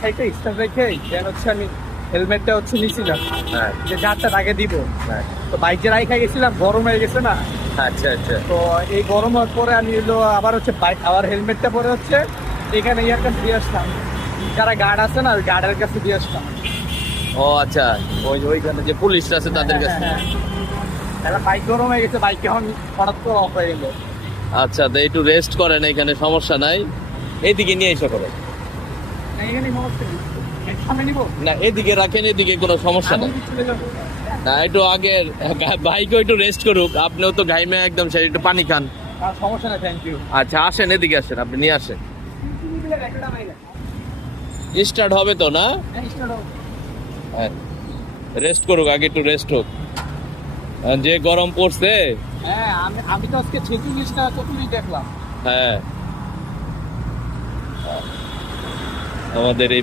সাইডে স্টার্ট রেখে দেন হচ্ছে আমি হেলমেটটা হচ্ছে নিয়েছিলাম, হ্যাঁ যে গাড়টা আগে দিব। হ্যাঁ। তো বাইক যে রাইখা গেছিলাম, গরম হয়ে গেছে না। আচ্ছা আচ্ছা। তো এই গরম হওয়ার পরে আমি হলো আবার হচ্ছে বাইক, আবার হেলমেটটা পরে হচ্ছে এখানে ইয়ার কাছে দিয়ে আসলাম, যারা গার্ড আছে না ওই গার্ডের কাছে দিয়ে আসলাম। ও আচ্ছা, ওইখানে যে পুলিশ আছে তাদের কাছে। তাহলে বাইক গরম হয়ে গেছে, বাইক এখন হঠাৎ করে অফ হয়ে গেল। আচ্ছা, তো একটু রেস্ট করেন, এখানে সমস্যা নাই। এইদিকে নিয়ে এসে করে এখানে সমস্যা নেই, সামনে নিবো না, এদিকে রাখেন, এদিকে কোনো সমস্যা আমি নেই। কি চলে যাবো? না, একটু আগে বাইকও একটু রেস্ট করুক, আপনিও তো ঘাইমে একদম সেই একটু পানি খান। সমস্যা নেই, থ্যাংক ইউ। আচ্ছা আসেন, এদিকে আসেন, আপনি নিয়ে আসেন। স্টার্ট হবে তো না? হ্যাঁ, রেস্ট করুক, আগে একটু রেস্ট হোক, যে গরম পড়ছে। হ্যাঁ, আমি তো আজকে 46টা 44 দেখলাম। হ্যাঁ, আমাদের এই